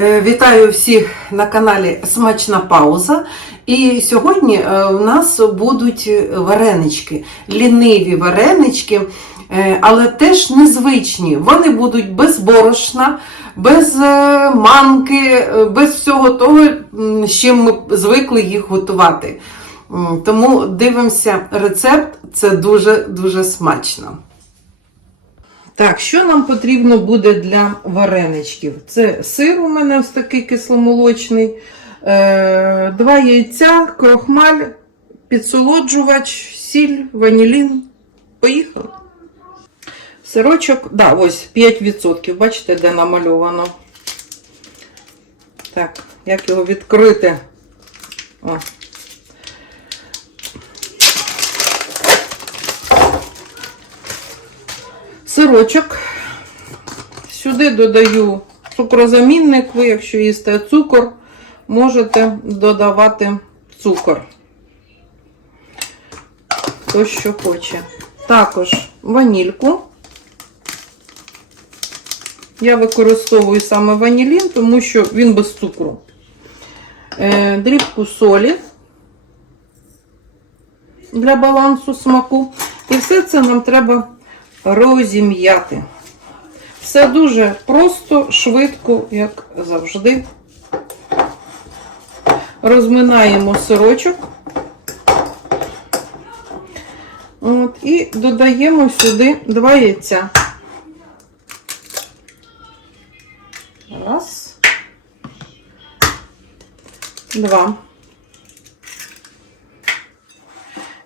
Е, Вітаю всіх на каналі Смачна Пауза. І сьогодні е, у нас будуть варенички, ліниві варенички, е, але теж незвичні. Вони будуть без борошна, без е, манки, е, без всього того, з чим ми звикли їх готувати. Тому дивимося рецепт, це дуже-дуже смачно. Так, що нам потрібно буде для вареничків? Це сир у мене ось такий кисломолочний, е, два яйця, крохмаль, підсолоджувач, сіль, ванілін. Поїхали. Сирочок, да, ось 5%. Бачите, де намальовано. Так, як його відкрити? О. Сирочок. Сюди додаю цукрозамінник. Ви, якщо їсте цукор, можете додавати цукор. Хто що хоче. Також ванільку. Я використовую саме ванілін, тому що він без цукру. Е, дрібку солі для балансу смаку. І все це нам треба розім'яти. Все дуже просто, швидко, як завжди. Розминаємо сирочок. От, і додаємо сюди два яйця. Раз. Два.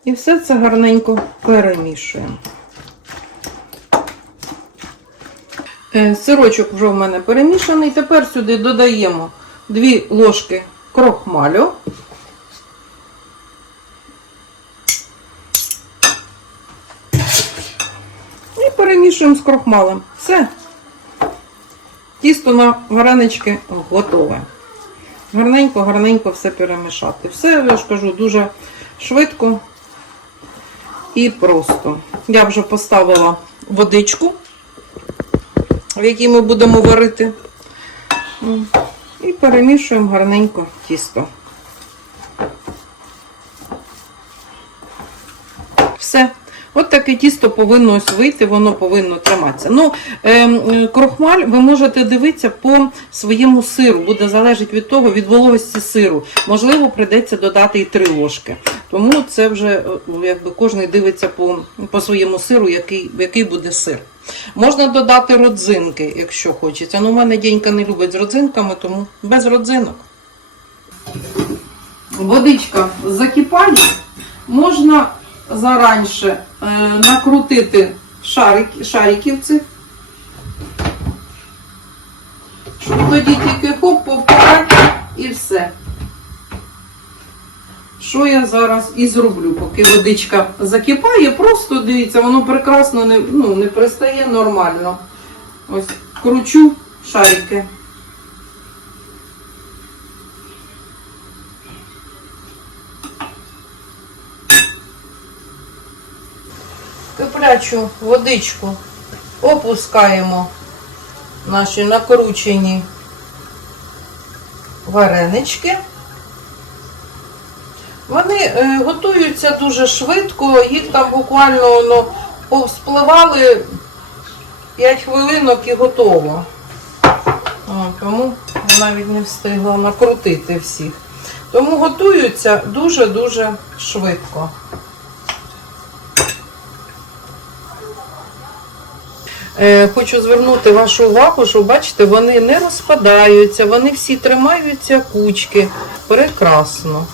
І все це гарненько перемішуємо. Е, Сирочок вже в мене перемішаний. Тепер сюди додаємо 2 ложки крохмалю. І перемішуємо з крохмалем. Все. Тісто на варенички готове. Гарненько-гарненько все перемішати. Все, я ж кажу, дуже швидко і просто. Я вже поставила водичку в якій ми будемо варити. І перемішуємо гарненько тісто. Все. От таке тісто повинно ось вийти, воно повинно триматися. Ну, е, крохмаль ви можете дивитися по своєму сиру. Буде залежати від того, від вологості сиру. Можливо, прийдеться додати і 3 ложки. Тому це вже е, якби кожен дивиться по, по своєму сиру, який, який буде сир. Можна додати родзинки, якщо хочеться. Ну, у мене дінька не любить з родзинками, тому без родзинок. Водичка закипає. Можна заранше накрутити шарик, шариків цих. Щоб тоді тільки хоп, повпирати і все. Що я зараз і зроблю, поки водичка закипає, просто дивіться, воно прекрасно не, ну, не пристає нормально. Ось кручу шарики. Киплячу водичку опускаємо наші накручені варенички. Вони е, готуються дуже швидко, їх там буквально ну, повспливали 5 хвилинок і готово. Тому я навіть не встигла накрутити всіх. Тому готуються дуже-дуже швидко. Хочу звернути вашу увагу, що бачите, вони не розпадаються, вони всі тримаються кучки. Прекрасно.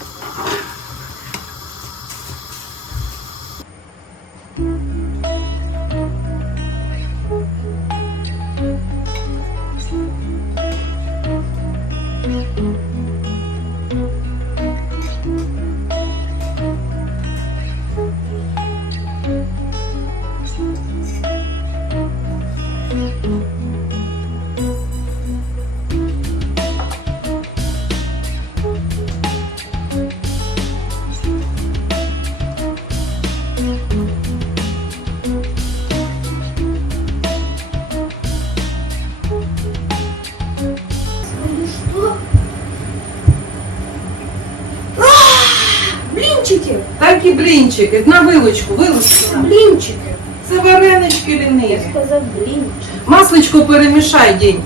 Такі блінчики. На вилочку, вилочку. на. Блинчики. Це варенички Я ліниві. сказал блинчик. Масличко перемішай день.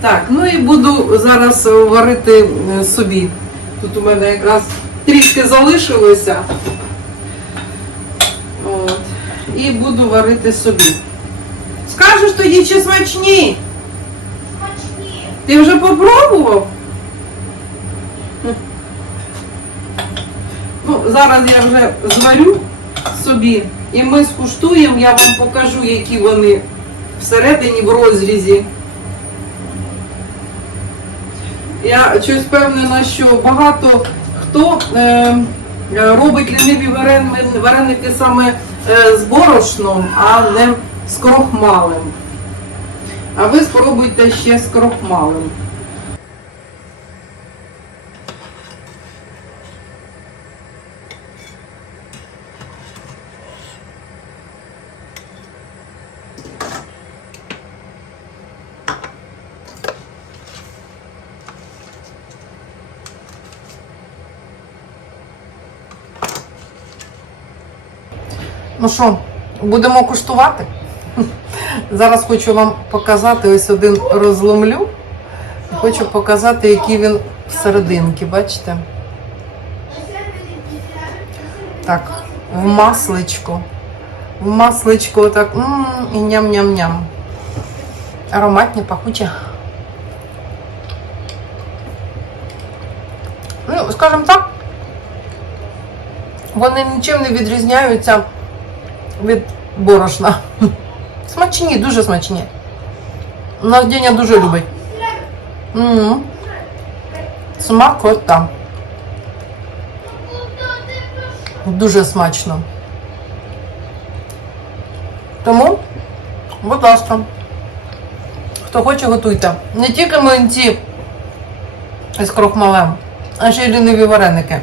Так, ну і буду зараз варити е, собі. Тут у мене якраз трішки залишилося. От. І буду варити собі. Скажеш тоді, чи смачні? смачні? Ти вже попробував? Зараз я вже зварю собі і ми скуштуємо, я вам покажу, які вони всередині в розрізі. Я щось впевнена, що багато хто е, е, робить ліниві варен- вареники саме е, з борошном, а не з крохмалем. А ви спробуйте ще з крохмалем. Ну що, будемо куштувати? Зараз хочу вам показати ось один розломлю. Хочу показати, який він всерединки, бачите? Так, в масличко. В масличко так м і ням-ням-ням. Ароматні, пахучі. Ну, скажімо так, вони нічим не відрізняються від борошна. Смачні, дуже смачні. Нас Деня дуже любить. М. Смакота. Дуже смачно. Тому, будь ласка, хто хоче, готуйте. Не тільки млинці з крохмалем, а ще й ліниві вареники.